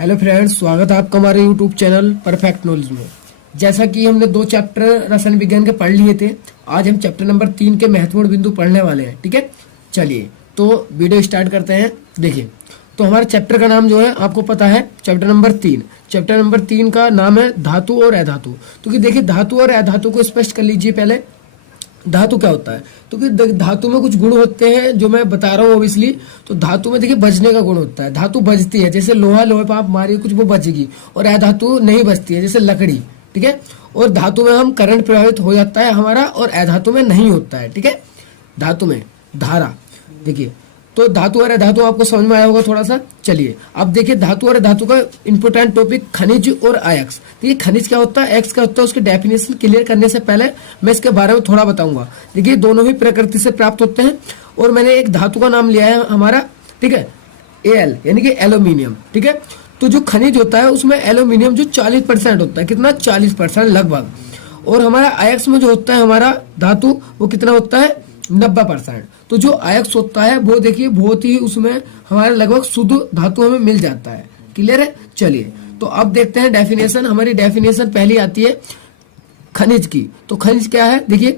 Hello friends, स्वागत है आपका हमारे यूट्यूब चैनल परफेक्ट नॉलेज में। जैसा कि हमने 2 चैप्टर रसायन विज्ञान के पढ़ लिए थे, आज हम चैप्टर नंबर 3 के महत्वपूर्ण बिंदु पढ़ने वाले हैं। ठीक है, चलिए तो वीडियो स्टार्ट करते हैं। देखिए, तो हमारे चैप्टर का नाम जो है आपको पता है, चैप्टर नंबर 3। चैप्टर नंबर 3 का नाम है धातु और अधातु। तो देखिए, धातु और अधातु को स्पष्ट कर लीजिए। पहले धातु क्या होता है, तो कि धातु में कुछ गुण होते हैं जो मैं बता रहा हूँ ऑब्वियसली। तो धातु में देखिए बजने का गुण होता है, धातु बजती है, जैसे लोहे पे आप मारिए कुछ वो बजेगी, और अधातु नहीं बजती है, जैसे लकड़ी। ठीक है, और धातु में हम करंट प्रभावित हो जाता है हमारा, और अधातु में नहीं होता है। ठीक है, धातु में धारा। देखिए, तो धातु और अधातु आपको समझ में आया होगा थोड़ा सा। चलिए अब देखिए, धातु और धातु का इंपोर्टेंट टॉपिक खनिज और अयस्क। देखिए, खनिज क्या होता है, अयस्क क्या होता है, उसकी डेफिनेशन क्लियर करने से पहले मैं इसके बारे में थोड़ा बताऊंगा। देखिए, दोनों ही प्रकृति से प्राप्त होते हैं, और मैंने एक धातु का नाम लिया है हमारा, ठीक है, Al यानी कि एल्यूमिनियम। ठीक है, तो जो खनिज होता है उसमें एल्यूमिनियम जो 40% होता है, कितना 40% लगभग। और हमारा अयस्क में जो होता है हमारा धातु, वो कितना होता है 90%। तो जो अयस्क होता है वो देखिए बहुत ही उसमें हमारे लगभग शुद्ध धातु हमें मिल जाता है। क्लियर है। चलिए तो अब देखते हैं डेफिनेशन। हमारी डेफिनेशन पहली आती है खनिज की। तो खनिज क्या है, देखिए,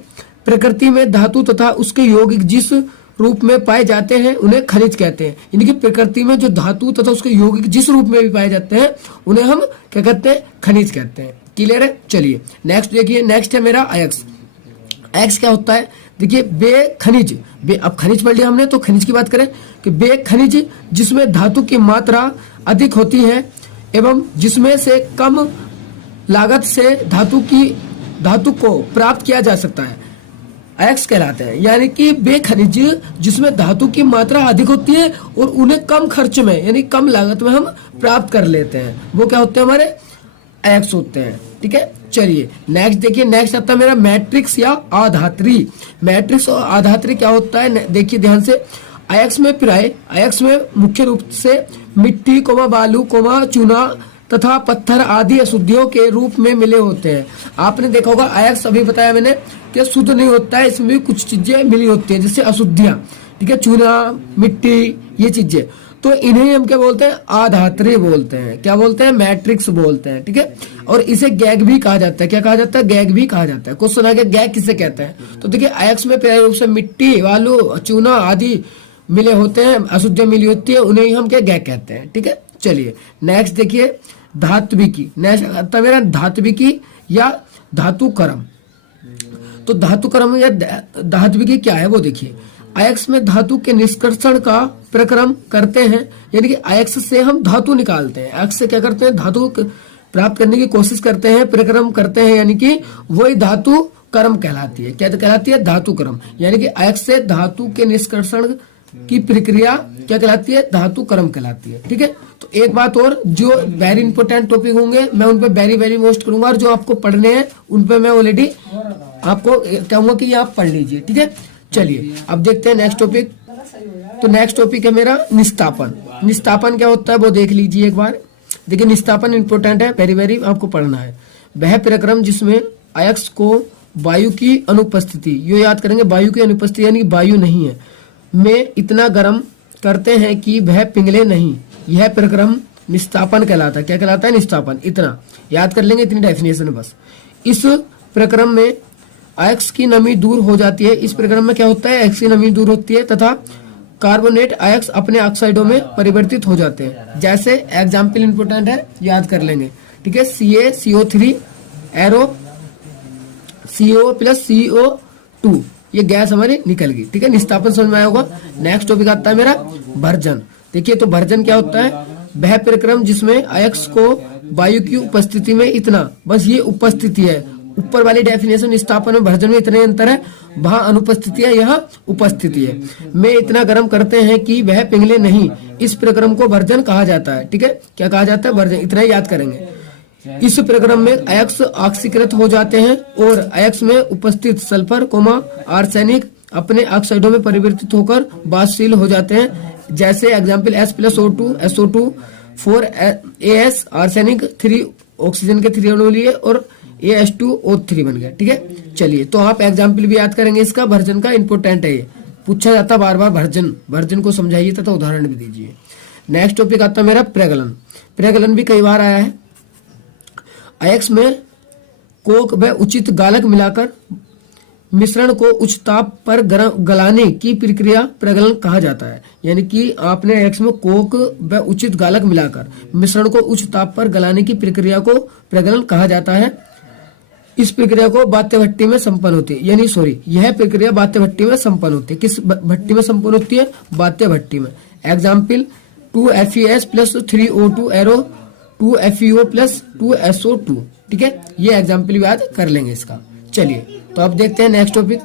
प्रकृति में धातु तथा उसके यौगिक जिस रूप में पाए जाते हैं उन्हें खनिज कहते हैं। यानी कि प्रकृति में जो धातु तथा उसके यौगिक जिस रूप में भी पाए जाते हैं उन्हें हम क्या कहते हैं, खनिज कहते हैं। क्लियर है। चलिए नेक्स्ट देखिए, नेक्स्ट है मेरा अयस्क। अयस्क क्या होता है, देखिए, बे खनिज, अब खनिज पढ़ लिया हमने, तो खनिज की बात करें कि बे खनिज जिसमें धातु की मात्रा अधिक होती है एवं जिसमें से कम लागत से धातु को प्राप्त किया जा सकता है, अयस्क कहलाते हैं। यानी कि बे खनिज जिसमें धातु की मात्रा अधिक होती है और उन्हें कम खर्च में यानी कम लागत में हम प्राप्त कर लेते हैं, वो क्या होते हैं, हमारे अयस्क होते हैं। ठीक है, चलिए नेक्स्ट देखिए, नेक्स्ट आता है मेरा मैट्रिक्स या आधात्री। मैट्रिक्स और आधात्री क्या होता है, देखिए ध्यान से। अयस्क में प्राय, अयस्क में मुख्य रूप से मिट्टी, बालू, चूना तथा पत्थर आदि अशुद्धियों के रूप में मिले होते हैं। आपने देखा होगा अयस्क, अभी बताया मैंने कि शुद्ध नहीं होता है, इसमें भी कुछ चीजें मिली होती है, जैसे अशुद्धियां। ठीक है, चूना, मिट्टी, ये चीजें, तो इन्हें हम क्या बोलते हैं, आधात्री बोलते हैं। क्या बोलते हैं, मैट्रिक्स बोलते हैं। ठीक है, और इसे गैग भी कहा जाता है। क्या कहा जाता है, गैग भी कहा जाता है। कुछ सुना कि गैग किसे कहते हैं, तो देखिए अयस्क में प्राय रूप से मिट्टी, बालू, चूना आदि मिले होते हैं, अशुद्धियां मिली होती है, उन्हें ही हम क्या गैग कहते हैं। ठीक है, चलिए नेक्स्ट देखिए, धात्विकी। नेक्स्ट आता है मेरा धात्विकी या धातुकर्म। तो धातुकर्म या धात्विकी क्या है वो देखिए, अयस्क में धातु के निष्कर्षण का प्रक्रम करते हैं, यानी कि अयस्क से हम धातु निकालते हैं। अयस्क से क्या करते हैं, धातु प्राप्त करने की कोशिश करते हैं, प्रक्रम करते हैं, यानी कि वही धातु कर्म कहलाती है। क्या कहलाती है, धातु कर्म। यानी कि अयस्क से धातु के निष्कर्षण की प्रक्रिया क्या कहलाती है, धातु कर्म कहलाती है। ठीक है, तो एक बात और, जो वेरी इंपोर्टेंट टॉपिक होंगे मैं उन पे वेरी मोस्ट करूंगा, और जो आपको पढ़ने हैं उन पे मैं ऑलरेडी आपको कहूंगा कि ये आप पढ़ लीजिए। ठीक है, चलिए अब देखते हैं नेक्स्ट टॉपिक। तो नेक्स्ट टॉपिक है मेरा निस्तापन। निस्तापन क्या होता है वो देख लीजिए एक बार। देखिए, निस्तापन इंपोर्टेंट है, वेरी आपको पढ़ना है। वह प्रक्रम जिसमें अयस्क को वायु की अनुपस्थिति, यो याद करेंगे, वायु की अनुपस्थिति यानी वायु नहीं है, में इतना गर्म करते हैं कि वह पिघले नहीं, यह प्रक्रम निस्तापन कहलाता है। क्या कहलाता है, निस्तापन। इतना याद कर लेंगे, इतनी डेफिनेशन है बस। इस प्रक्रम में अयस्क की नमी दूर हो जाती है। इस प्रक्रम में क्या होता है, अयस्क की नमी दूर होती है तथा कार्बोनेट अयस्क अपने ऑक्साइडों में परिवर्तित हो जाते हैं। जैसे एग्जाम्पल इंपोर्टेंट है, याद कर लेंगे। ठीक है, CaCO3 arrow CO plus CO2, ये गैस हमारी निकल गई। ठीक है, निस्तापन समझ में आया होगा। नेक्स्ट टॉपिक आता है मेरा भर्जन। देखिए, तो भर्जन क्या होता है, वह प्रक्रम जिसमें अयस्क को वायु की उपस्थिति में इतना, बस ये उपस्थिति है, ऊपर वाली डेफिनेशन निस्तापन में भर्जन में इतने अंतर है, वहां अनुपस्थिति है, यहाँ उपस्थिति है, में इतना गर्म करते हैं कि वह पिघले नहीं, इस प्रक्रम को भर्जन कहा जाता है। ठीक है, क्या कहा जाता है, भर्जन। इतना ही याद करेंगे। इस प्रक्रम में अयस्क ऑक्सीकृत हो जाते हैं और अयस्क में उपस्थित सल्फर, आर्सेनिक अपने ऑक्साइडों में परिवर्तित होकर बाष्पशील हो जाते हैं। जैसे example S+O2 SO2 4AS arsenic 3 oxygen के 3 अणु लिए और AH2O3 बन गया। ठीक है, चलिए तो आप एग्जाम्पल भी याद करेंगे इसका, भर्जन का इंपोर्टेंट है, ये पूछा जाता बार बार। भर्जन को समझाइए तथा उदाहरण भी दीजिए। नेक्स्ट टॉपिक आता है मेरा प्रगलन। प्रगलन भी कई बार आया है। अयस्क में कोक व उचित गालक मिलाकर मिश्रण को उच्च ताप पर गलाने की प्रक्रिया प्रगलन कहा जाता है। यानी कि आपने अयस्क में कोक व उचित गालक मिलाकर मिश्रण को उच्च ताप पर गलाने की प्रक्रिया को प्रगलन कहा जाता है। इस प्रक्रिया को बात्य भट्टी में संपन्न होती है, यानी सॉरी यह प्रक्रिया बात्य भट्टी में संपन्न होती है। किस भट्टी में संपन्न होती है? बात्य भट्टी में। Example 2FeS plus 3O2 arrow 2FeO plus 2SO2। ठीक है, ये एग्जाम्पल भी याद कर लेंगे इसका। चलिए तो अब देखते हैं नेक्स्ट टॉपिक।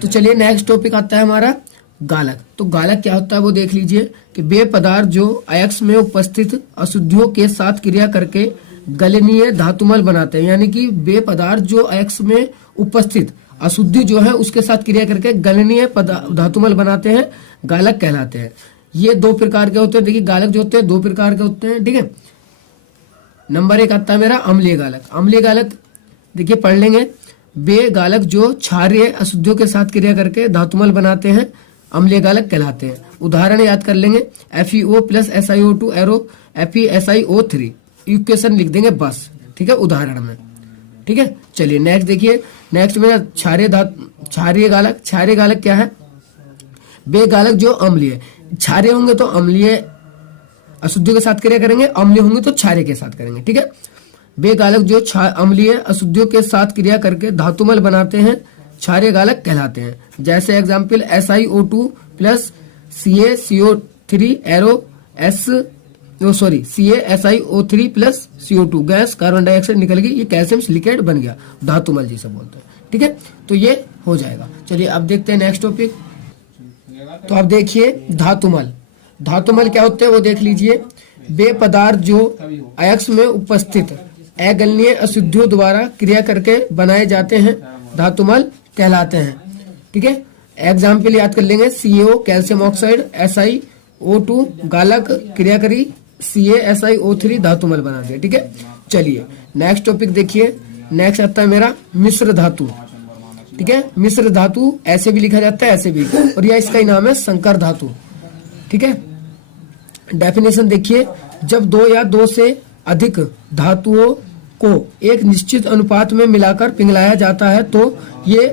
तो चलिए नेक्स्ट टॉपिक आता है हमारा गालक। तो गालक क्या होता है वो देख लीजिए कि वे पदार्थ जो अयस्क में उपस्थित अशुद्धियों के साथ क्रिया करके गलनीय धातुमल बनाते हैं। यानी कि वे पदार्थ जो अयस्क में उपस्थित अशुद्धि जो है उसके साथ क्रिया करके गलनीय धातुमल बनाते हैं, गालक कहलाते हैं। ये दो प्रकार के होते हैं। देखिए गालक जो होते हैं दो प्रकार के होते हैं। ठीक है, नंबर 1 आता है मेरा अम्लीय गालक। अम्लीय गालक देखिए पढ़ लेंगे, वे गालक जो क्षारीय अशुद्धियों के साथ क्रिया करके धातुमल बनाते हैं अम्लीय गालक कहलाते हैं। उदाहरण याद कर लेंगे, FeO plus SiO2 arrow FeSiO3। Equation लिख देंगे बस। ठीक है, उदाहरण में। ठीक है, चलिए नेक्स्ट देखिए। नेक्स्ट मेरा क्षारीय गालक। क्षारीय गालक क्या है? वे गालक जो अम्लीय, क्षारीय होंगे तो अम्लीय अशुद्धियों के साथ क्रिया करेंगे, अम्लीय होंगे तो क्षारीय के साथ करेंगे। ठीक है, वे गालक जो अम्लीय अशुद्धियों के साथ क्रिया करके धातुमल बनाते हैं क्षारीय गालक कहलाते हैं। जैसे example SiO2 plus CaCO3 arrow CaSiO3 plus CO2 gas carbon dioxide निकल गई, ये कैल्शियम सिलिकेट बन गया, धातुमल जिसे बोलते हैं। ठीक है, तो ये हो जाएगा। चलिए अब देखते हैं नेक्स्ट टॉपिक। तो अब देखिए धातुमल। धातुमल क्या होते हैं वो देख लीजिए, वे पदार्थ जो अयस्क में उपस्थित अगलनीय अशुद्धियों द्वारा क्रिया करके बनाए जाते हैं धातुमल कहलाते हैं। ठीक है, एग्जाम्पल याद कर लेंगे, CaO कैल्शियम ऑक्साइड, SiO2 गालक क्रिया करी, CaSiO3 धातुमल बना दिया। ठीक है, चलिए नेक्स्ट टॉपिक देखिए। नेक्स्ट आता है मेरा मिश्र धातु। ठीक है, मिश्र धातु ऐसे भी लिखा जाता है ऐसे भी, और यह इसका ही नाम है संकर धातु। ठीक है, डेफिनेशन देखिए, जब दो या दो से अधिक धातुओं को एक निश्चित अनुपात में मिलाकर पिघलाया जाता है तो ये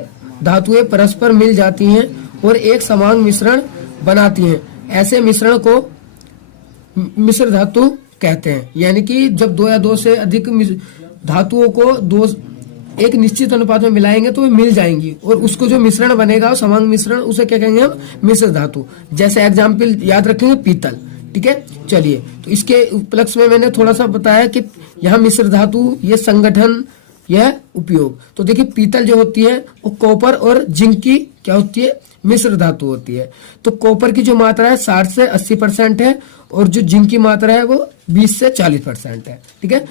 धातुएं परस्पर मिल जाती हैं और एक समान मिश्रण बनाती हैं। ऐसे मिश्रण को मिश्र धातु कहते हैं। यानी कि जब दो या दो से अधिक धातुओं को एक निश्चित अनुपात में मिलाएंगे तो वे मिल जाएंगी और उसको जो मिश्रण बनेगा समान मिश्रण, उसे क्या कहेंगे हम? मिश्र धातु। जैसे एग्जाम्पल याद रखेंगे पीतल। ठीक है, चलिए तो इसके उपलक्ष्य में मैंने थोड़ा सा बताया कि यहाँ मिश्र धातु, ये संगठन, यह उपयोग। तो देखिए पीतल जो होती है वो कॉपर और जिंक की क्या होती है? मिश्र धातु होती है। तो कॉपर की जो मात्रा है 60 से 80% है और जो जिंक की मात्रा है वो 20 से 40% है। ठीक है,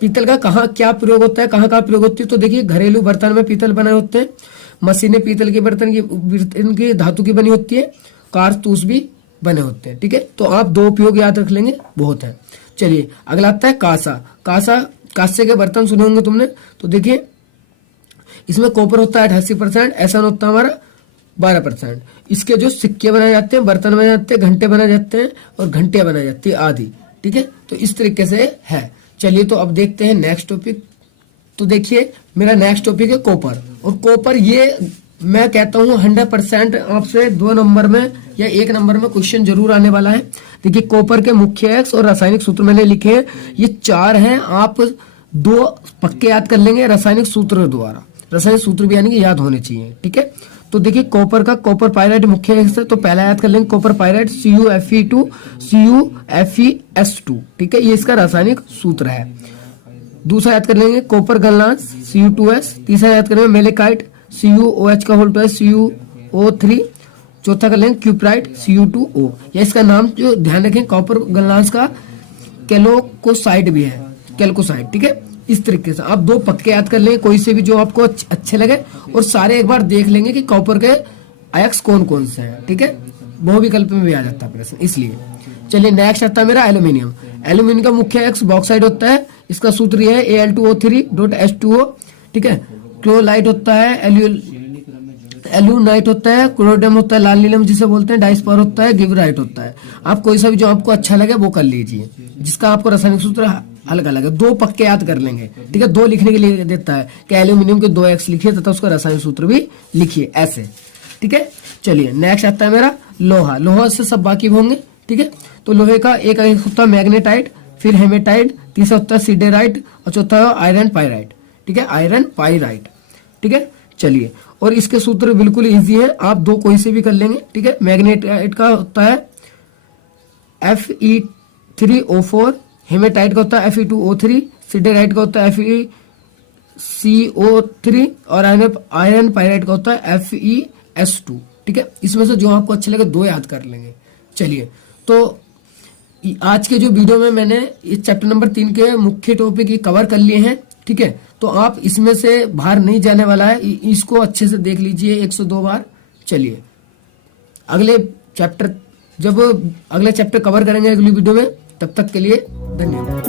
पीतल का कहाँ क्या प्रयोग होता है, कहाँ कहाँ प्रयोग होती है? तो देखिए घरेलू बर्तन में पीतल बने होते हैं, मशीनें पीतल के बर्तन की धातु की बनी होती है, कारतूस भी बने होते हैं। ठीक है, तो आप दो उपयोग याद रख लेंगे, बहुत है। चलिए अगला आता है कांसा। कांसे के बर्तन सुने होंगे तुमने। तो देखिए इसमें कॉपर होता है 88%, ऐसा होता है हमारा 12%। इसके जो सिक्के बनाए जाते हैं, बर्तन बनाए जाते हैं, घंटे बनाए जाते हैं और घंटियां बनाई जाती है आदि। ठीक है, तो इस तरीके से है। चलिए तो अब देखते हैं नेक्स्ट टॉपिक। तो देखिए मेरा नेक्स्ट टॉपिक है कॉपर। और कॉपर ये मैं कहता हूँ 100% आपसे 2 नंबर में या 1 नंबर में क्वेश्चन जरूर आने वाला है। देखिए कॉपर के मुख्य एक्स और रासायनिक सूत्र मैंने लिखे हैं, ये 4 हैं। आप 2 पक्के याद कर लेंगे रासायनिक सूत्र द्वारा। रासायनिक सूत्र भी यानी कि याद होने चाहिए। ठीक है, तो देखिए कॉपर का कॉपर पायराइड मुख्य एक्स है, तो पहला याद कर लेंगे कॉपर पायराइड CuFe2 CuFeS2। ठीक है, ये इसका रासायनिक सूत्र है। दूसरा याद कर लेंगे कॉपर गलनांश Cu2S। तीसरा याद करेंगे मेलेकाइट CuOH का होल CuO3। चौथा कर लेंगे क्यूप्राइट Cu2O। या इसका नाम जो ध्यान रखें कॉपर गलनांश का कैलोकोसाइड भी है, कैल्कोसाइड। ठीक है, इस तरीके से आप 2 पक्के याद कर लेंगे, कोई से भी जो आपको अच्छे लगे, और सारे एक बार देख लेंगे कि कॉपर के अयस्क कौन कौन से हैं। ठीक है, बहुविकल्प में भी आ जाता है प्रश्न, इसलिए। चलिए नेक्स्ट आता है मेरा एल्यूमिनियम। एल्यूमिनियम का मुख्य अयस्क बॉक्साइड होता है, इसका सूत्र यह है Al2O3.H2O। ठीक है, क्लोराइड होता है एल्यूनाइट होता है, क्लोरोडियम होता है, लाल नीलम जिसे बोलते हैं, डाइस्पर होता है, गिबराइट होता है। आप कोई सा भी जो आपको अच्छा लगे वो कर लीजिए, जिसका आपको रासायनिक सूत्र हल्का लगे। 2 पक्के याद कर लेंगे, ठीक है। 2 लिखने के लिए देता है कि एल्यूमिनियम के 2x लिखिए तथा उसका रासायनिक सूत्र भी लिखिए ऐसे, ठीक है। चलिए नेक्स्ट आता है मेरा लोहा। लोहा से सब बाकी होंगे, ठीक है। तो लोहे का एक होता है मैग्नेटाइट, फिर हेमेटाइट, तीसरा होता है सिडेराइट और चौथा है आयरन पाइराइट, ठीक है, आयरन पाइराइट, ठीक है। चलिए, और इसके सूत्र बिल्कुल इजी है, आप 2 कोई से भी कर लेंगे, ठीक है। मैग्नेटाइट का होता है Fe3O4, हेमेटाइट का होता है Fe2O3, सिडेराइट का होता है FeCO3 और आयरन पाइराइट का होता है FeS2, ठीक है। इसमें से जो आपको अच्छे लगे 2 याद कर लेंगे। चलिए, तो आज के जो वीडियो में मैंने इस चैप्टर नंबर 3 के मुख्य टॉपिक कवर कर लिए हैं, ठीक है। तो आप इसमें से बाहर नहीं जाने वाला है, इसको अच्छे से देख लीजिए 102 बार। चलिए, अगले चैप्टर कवर करेंगे अगली वीडियो में, तब तक के लिए धन्यवाद।